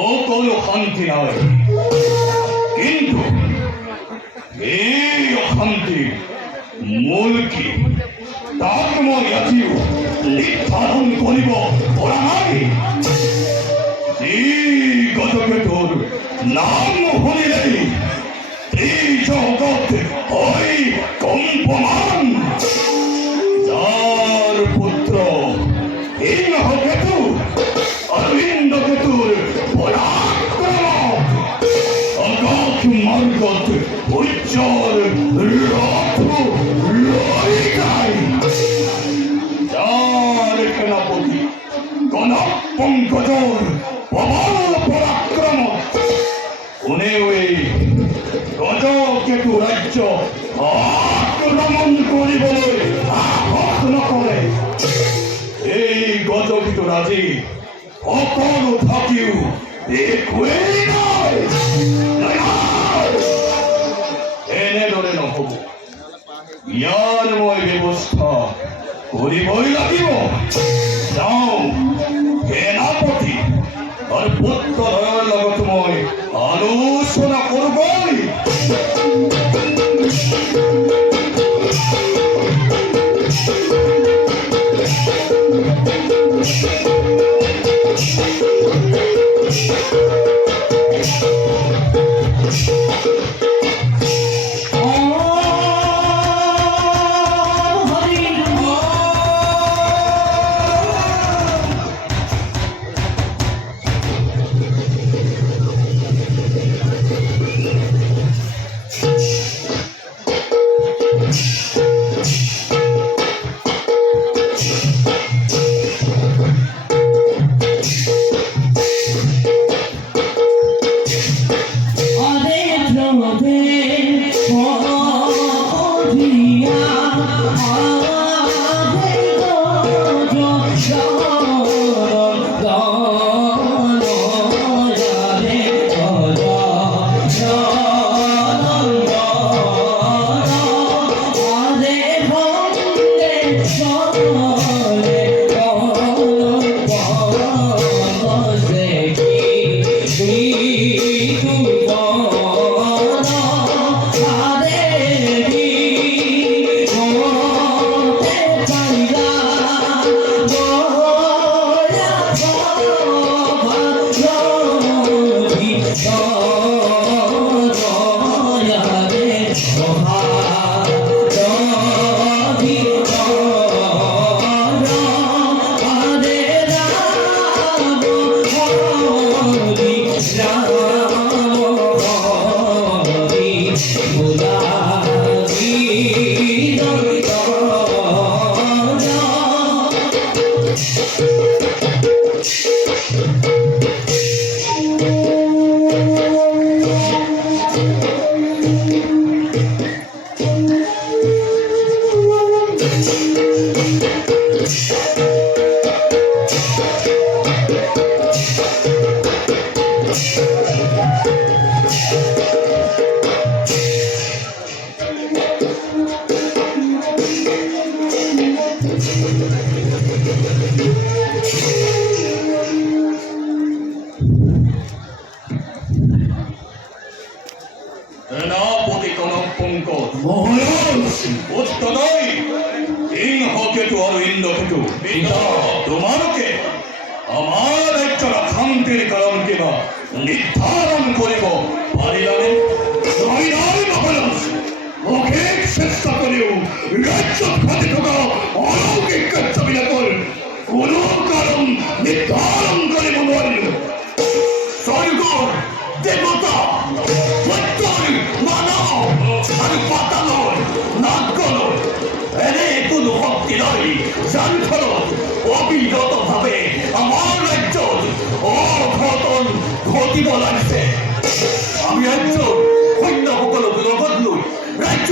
ও কোনো শান্তি নয়, কিন্তু এই অশান্তির মূল কি তাক মই আজিও নিৰ্ধাৰণ কৰিব পৰা নাই। এই গজকেতুৰ নাম শুনিলেই এই জগত হয় কম্পমান। যাৰ পুত্ৰ সিংহকেতু অরবিন্দ কেতুর পরাক্রমক অগাধ মার্গত উজ্জ্বল রথ লই যায়। যার সেনাপতি কনক পঙ্কজর প্রবল পরাক্রম উনিও এই গজকেতু রাজ্য আক্রমণ করিবলৈ সাহস নকৰে। এই গজকেতু ৰাজী সকলো থাকিও একোৱেই নাই। এনেদৰে নহব, ইয়াৰ মই ব্যৱস্থা কৰিবই লাগিব। যাওঁ সেনাপতি আৰু পুত্ৰদ্বয়ৰ লগত মই আলোচনা কৰোঁগৈ। সেনাপতি কনক পঙ্কজ উত্তরই সিংহকেতু অরবিন্দ কেতু তোমালোকে আমার রাজ্যৰ অশান্তিৰ কাৰণ কিবা নিৰ্ধাৰণ কৰিব পাৰিলানে? অশেষ চেষ্টা কৰিও ৰাজ্যত ঘটি থকা অলৌকিক কাৰ্যবিলাকৰ কোনো কাৰণ নিৰ্ধাৰণ কৰিব নোৱাৰিলো। স্বৰ্গৰ দেৱতা মানৱ আৰু পাতালৰ নাগৰ এনে কোনো শক্তি নাই যাৰ ফলত যত ভাবে আমার রাজ্য অঘটন ঘটিব লাগছে। আমি একজন সৈন্য সকলো দূৰবন্ধু ৰাজ্য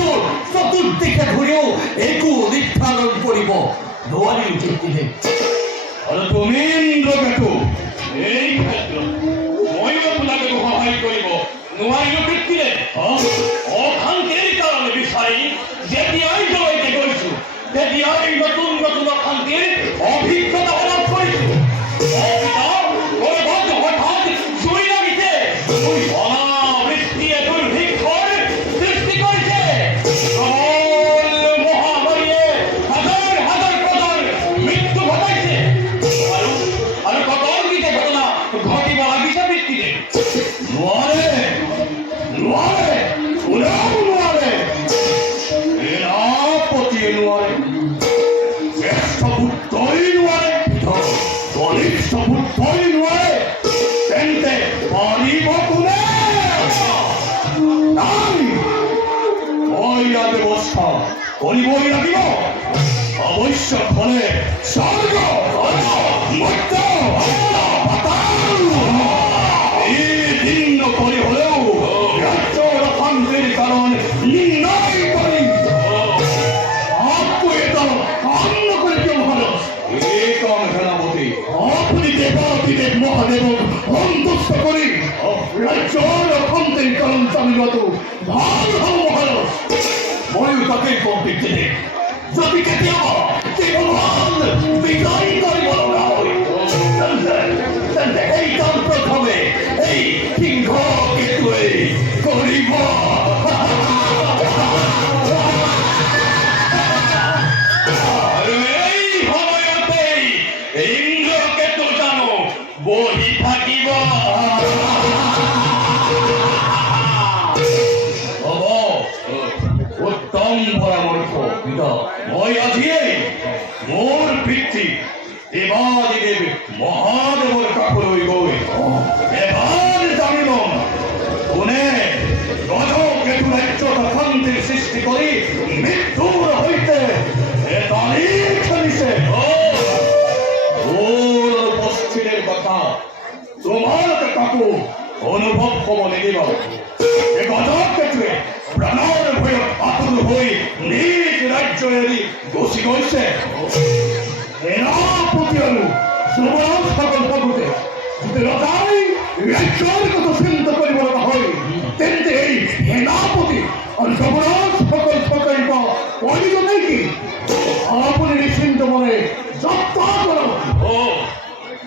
চতুর্দিকে ঘূৰিও একো নিৰ্ধাৰণ কৰিব নোৱাৰিলো কিন্তু আৰু তুমি ইন্দ্ৰকেতু এই ক্ষেত্ৰত মইও তোমাকে সহায় কৰিব নোৱাৰিলো বৃত্তিৰে অশান্তিৰ কাৰণে বিচাৰি যেতিয়াই জয়তে গৈছো তেতিয়াই নতুন নতুন অশান্তিৰ অভিজ্ঞতা লাভ কৰিছো। হঠাৎ জুই লাগিছে অনাবৃষ্টিয়ে দুৰ্ভিক্ষৰ সৃষ্টি কৰিছে। মহামাৰীয়ে হাজাৰ হাজাৰ প্ৰজাৰ মৃত্যু ঘটাইছে আৰু কতৰ্কিত ঘটনা ঘটিব লাগিছে বৃত্তিৰে। নোৱাৰে নোৱাৰে কোনেও নোৱাৰে সেনাপতিয়ে নোৱাৰে জ্যেষ্ঠ পুত্ৰই নোৱাৰে কনিষ্ঠ পুত্ৰই নোৱাৰে তেন্তে পাৰিব কোনে? নাই মই ইয়াৰ ব্যৱস্থা কৰিবই লাগিব। অৱশ্যক হলে স্বৰ্গ মধ্য পাতাল এই দিন নকৰি হলেও ৰাজ্যৰ অশান্তিৰ কাৰণ নিৰ্ণয় কৰিম। আপনি এটা কাম নকৰি কিয় মহাৰাজ? এই কাম সেনাপতি আপুনি দেৱাদিদেৱ মহাদেৱক সন্তুষ্ট কৰি ৰাজ্যৰ অশান্তিৰ কাৰণ জানি লোৱাটো ভাল হ'ব মহাৰাজ। ময়ো তাকেই কম বৃত্তিৰে যদি কেতিয়াবা কেৱল বিজয় কৰিব লগা হয় তেন্তে এই কাম প্ৰথমে এই সিংহ কেতুৱে কৰিব। আৰু এই সময়তেই ইন্দ্ৰকেতু জানো বহি থাকিব। উত্তম পৰামৰ্শ মই আজিয়েই মোৰ পিতৃ দেৱাদিদেৱ মহাদেৱৰ কাষলৈ গৈ এবাৰ জানি ল'ম কোনে গজকেতু ৰাজ্যত অশান্তিৰ সৃষ্টি কৰি মৃত্যুৰ সৈতে এটালি খেলিছে। মোৰ উপস্থিতিৰ কথা তোমালোকে কাকো অনুভৱ হ'ব লাগিব। এই গজকেতুৱে প্ৰাণৰ ভয়ত আতুৰ হৈ নিজ ৰাজ্য এৰি গুচি গৈছে। সেনাপতি আৰু যুৱৰাজসকল থাকোঁতে যদি ৰজাই ৰাজ্যৰ কথা চিন্তা কৰিব লগা হয় তেন্তে এই সেনাপতি আৰু যুৱৰাজসকল থকাইব কৰিব নেকি? আপুনি নিশ্চিন্ত মনে যাত্ৰা কৰক।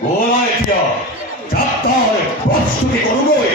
ব'লা এতিয়া যাত্ৰাৰ প্ৰস্তুতি কৰোঁগৈ।